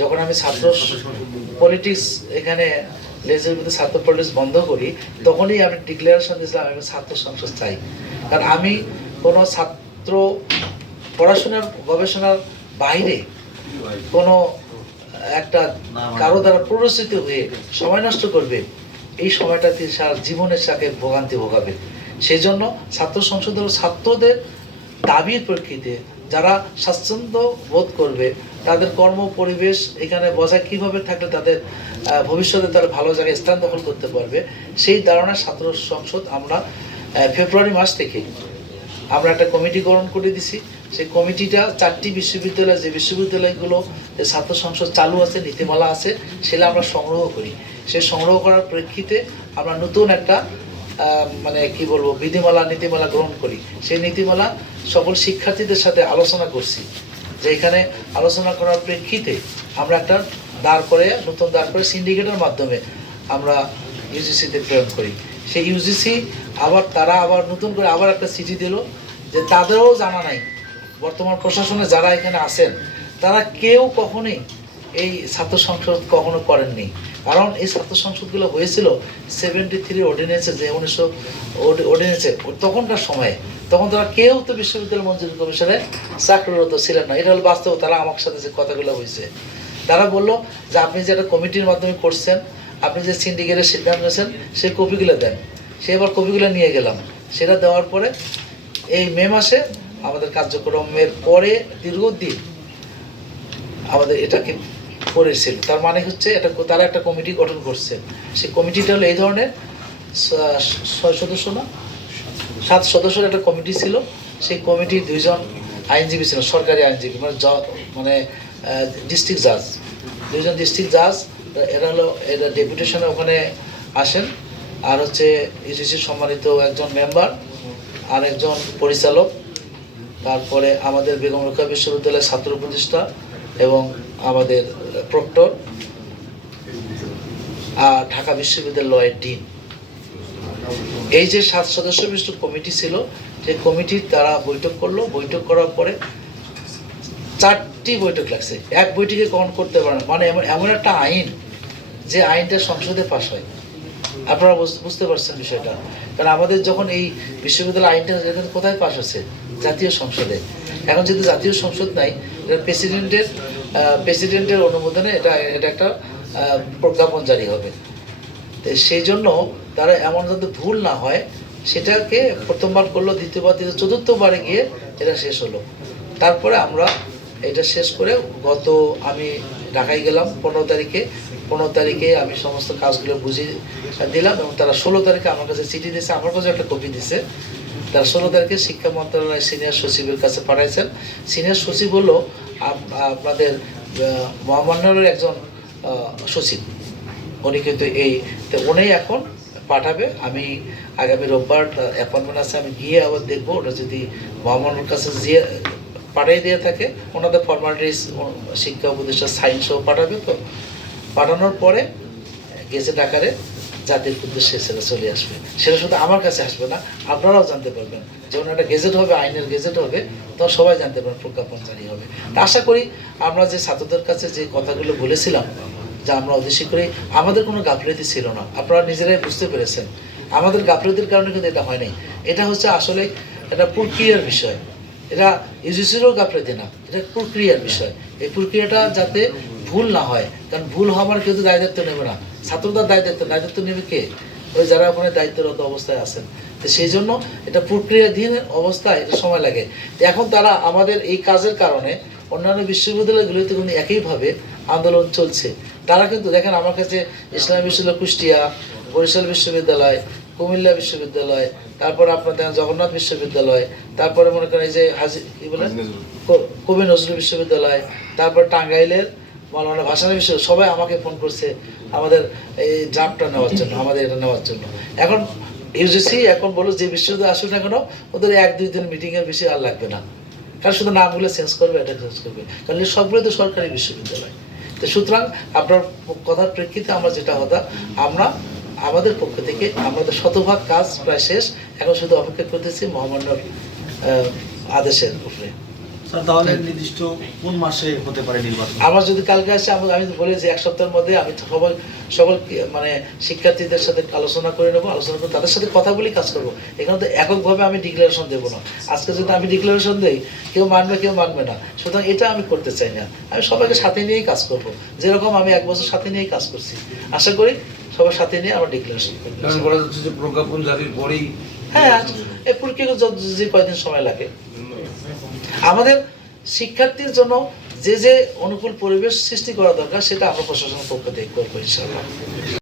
যখন আমি ছাত্র পলিটিক্স এখানে লেজের ছাত্র পলিটিক্স বন্ধ করি, তখনই আমি ডিক্লারেশন দিয়েছিলাম, আমি ছাত্র সংসদ চাই। কারণ আমি কোনো ছাত্র পড়াশোনার, গবেষণার বাইরে কোনো একটা কারও দ্বারা প্ররোচিত হয়ে সময় নষ্ট করবে, এই সময়টাতে সারা জীবনের সাথে ভোগান্তি ভোগাবে। সেই জন্য ছাত্র সংসদ ছাত্রদের দাবির প্রেক্ষিতে যারা স্বাচ্ছন্দ্য বোধ করবে তাদের কর্ম পরিবেশ এখানে বজায় কীভাবে থাকলে তাদের ভবিষ্যতে তারা ভালো জায়গায় স্থান দখল করতে পারবে, সেই ধারণা ছাত্র সংসদ আমরা ফেব্রুয়ারি মাস থেকে আমরা একটা কমিটি গঠন করে দিছি। সেই কমিটিটা চারটি বিশ্ববিদ্যালয়, যে বিশ্ববিদ্যালয়গুলো ছাত্র সংসদ চালু আছে, নীতিমালা আছে সেটা আমরা সংগ্রহ করি। সে সংগ্রহ করার প্রেক্ষিতে আমরা নতুন একটা মানে কি বলব, বিধিমালা, নীতিমালা গ্রহণ করি। সেই নীতিমালা সকল শিক্ষার্থীদের সাথে আলোচনা করছি। যে এখানে আলোচনা করার প্রেক্ষিতে আমরা একটা দাঁড় করে, নতুন দাঁড় করে সিন্ডিকেটের মাধ্যমে আমরা ইউজিসিতে প্রেরণ করি। সেই ইউজিসি আবার তারা আবার নতুন করে আবার একটা চিঠি দিল যে তাদেরও জানা নাই। বর্তমান প্রশাসনে যারা এখানে আছেন, তারা কেউ কখনোই এই ছাত্র সংসদ কখনো করেননি। কারণ এই ছাত্র সংসদগুলো হয়েছিল সেভেন্টি থ্রি অর্ডিনেন্সে যে উনিশশো অর্ডিনেন্সে তখনকার সময়ে, তখন তারা কেউ তো বিশ্ববিদ্যালয় মঞ্জুরি কমিশনে চাকরিরত ছিলেন না। এটা হলো বাস্তব, তারা আমার সাথে যে কথাগুলো হয়েছে। তারা বলল যে আপনি যে একটা কমিটির মাধ্যমে করছেন, আপনি যে সিন্ডিকেটের সিদ্ধান্ত নিয়েছেন সেই কপিগুলো দেন। সে এবার কপিগুলো নিয়ে গেলাম। সেটা দেওয়ার পরে এই মে মাসে আমাদের কার্যক্রমের পরে দীর্ঘদিন আমাদের এটাকে করেছিল। তার মানে হচ্ছে এটা তারা একটা কমিটি গঠন করছে। সেই কমিটিটা হলো এই ধরনের ছয় সদস্য না? সাত সদস্যের একটা কমিটি ছিল। সেই কমিটির দুইজন আইনজীবী ছিল সরকারি আইনজীবী মানে মানে ডিস্ট্রিক্ট জাজ দুইজন ডিস্ট্রিক্ট জাজ এরা হলো, এরা ডেপুটেশনে ওখানে আসেন। আর হচ্ছে ইউজিসি সম্মানিত একজন মেম্বার আর একজন পরিচালক। তারপরে আমাদের বেগম রক্ষা বিশ্ববিদ্যালয়ের ছাত্র প্রতিষ্ঠা এবং আমাদের প্রক্টর আর ঢাকা বিশ্ববিদ্যালয়ের ডিন। এই যে সাত সদস্য বিশিষ্ট কমিটি ছিল, সেই কমিটির তারা বৈঠক করল। বৈঠক করার পরে চারটি বৈঠক লাগছে। এক বৈঠকে কখন করতে পারে মানে এমন এমন একটা আইন যে আইনটা সংসদে পাশ হয়। আপনারা বুঝ- বুঝতে পারছেন বিষয়টা। কারণ আমাদের যখন এই বিশ্ববিদ্যালয় আইনটা কোথায় পাশ হচ্ছে জাতীয় সংসদে। এখন যেহেতু জাতীয় সংসদ নাই প্রেসিডেন্টের প্রেসিডেন্টের অনুমোদনে এটা এটা একটা প্রজ্ঞাপন জারি হবে। তো সেই জন্য তারা এমন যাতে ভুল না হয়, সেটাকে প্রথমবার করল, দ্বিতীয়বার তৃতীয় চতুর্থবারে গিয়ে এটা শেষ হলো। তারপরে আমরা এটা শেষ করে গত আমি ঢাকায় গেলাম পনেরো তারিখে। পনেরো তারিখে আমি সমস্ত কাজগুলো বুঝিয়ে দিলাম এবং তারা ষোলো তারিখে আমার কাছে চিঠি দিয়েছে আমার কাছে একটা কপি দিছে তারা ষোলো তারিখে শিক্ষা মন্ত্রণালয়ের সিনিয়র সচিবের কাছে পাঠাইছেন। সিনিয়র সচিব হলো আপনাদের আহ, মহামান্যরের একজন সচিব। উনি কিন্তু এই তো উনি এখন পাঠাবে। আমি আগামী রোববার অ্যাপয়েন্টমেন্ট আছে আমি গিয়ে আবার দেখব। ওটা যদি মহামানুর কাছে যে পাঠিয়ে দিয়ে থাকে। ওনাদের ফর্মালিটিস শিক্ষা উপদেষ্টা সাইন সহ পাঠাবে তো। পাঠানোর পরে গেজেট আকারে জাতির উদ্দেশ্যে সেটা চলে আসবে। সেটা শুধু আমার কাছে আসবে না, আপনারাও জানতে পারবেন। যেমন একটা গেজেট হবে, আইনের গেজেট হবে তখন সবাই জানতে পারবেন প্রজ্ঞাপন জারি হবে। তা আশা করি আমরা যে ছাত্রদের কাছে যে কথাগুলো বলেছিলাম, যা আমরা উদ্দেশ্য করি, আমাদের কোনো গাফিলতি ছিল না। আপনারা নিজেরাই বুঝতে পেরেছেন। আমাদের গাফিলতির কারণে কিন্তু এটা হয় নাই। এটা হচ্ছে আসলে একটা প্রক্রিয়ার বিষয়। এটা ইউজিসিরও গাফিলতি না এটা প্রক্রিয়ার বিষয়। এই প্রক্রিয়াটা যাতে ভুল না হয়। কারণ ভুল হওয়ার কেউ তো দায় দায়িত্ব নেবে না। ছাত্রদের দায় দায়িত্ব দায় দায়িত্ব নেবে কে? ওই যারা ওখানে দায়িত্বরত অবস্থায় আছেন। তো সেই জন্য এটা প্রক্রিয়াধীন অবস্থায় এটা সময় লাগে। এখন তারা আমাদের এই কাজের কারণে অন্যান্য বিশ্ববিদ্যালয়গুলিতে কিন্তু একইভাবে আন্দোলন চলছে। তারা কিন্তু দেখেন আমার কাছে ইসলামী বিশ্ববিদ্যালয়, কুষ্টিয়া, বরিশাল বিশ্ববিদ্যালয় কুমিল্লা বিশ্ববিদ্যালয় তারপর আপনার দেখেন জগন্নাথ বিশ্ববিদ্যালয় তারপরে মনে করেন এই যে হাজি কি বলে? কবি নজরুল বিশ্ববিদ্যালয় তারপর টাঙ্গাইলের মৌলানা ভাসানী বিশ্ববিদ্যালয় সবাই আমাকে ফোন করছে আমাদের এই ড্রাফটটা নেওয়ার জন্য আমাদের এটা নেওয়ার জন্য। এখন ইউজিসি এখন বলো যে বিশ্ববিদ্যালয় আসুক না কেন ওদের এক দুই দিন মিটিংয়ের বেশি আর লাগবে না। কারণ শুধু নামগুলো চেঞ্জ করবে এটা চেঞ্জ করবে। কারণ সবগুলো তো সরকারি বিশ্ববিদ্যালয়। তো সুতরাং আপনার কথার প্রেক্ষিতে আমরা যেটা কথা আমরা আমাদের পক্ষ থেকে আমাদের শতভাগ কাজ প্রায় শেষ। এখন শুধু অপেক্ষা করতেছি মহামান্যর আহ, আদেশের উপরে। তাহলে নির্দিষ্ট কোন মাসে হতে পারে নির্বাচন? আমার যদি কালকে আসে আমি আমি বলেছি এক সপ্তাহের মধ্যে আমি সবাই সকল মানে শিক্ষার্থীদের সাথে আলোচনা করে নেব আলোচনা করে তাদের সাথে কথা বলেই কাজ করব। এখানে তো এককভাবে আমি ডিক্লারেশন দেবো না। আজকে যদি আমি ডিক্লারেশন দেই কেউ মানবে কেউ মানবে না। সুতরাং এটা আমি করতে চাই না। আমি সবাইকে সাথে নিয়েই কাজ করব। যেরকম আমি এক বছর সাথে নিয়েই কাজ করছি। আশা করি সবার সাথে নিয়ে আমার ডিক্লারেশন কারণ বলা যাচ্ছে যে প্রজ্ঞাপন জারির পরেই হ্যাঁ এই পরীক্ষা যে কয়দিন সময় লাগে। আমাদের শিক্ষার্থীর জন্য যে যে অনুকূল পরিবেশ সৃষ্টি করা দরকার সেটা আমরা প্রশাসনের পক্ষ থেকে করব ইনশাআল্লাহ।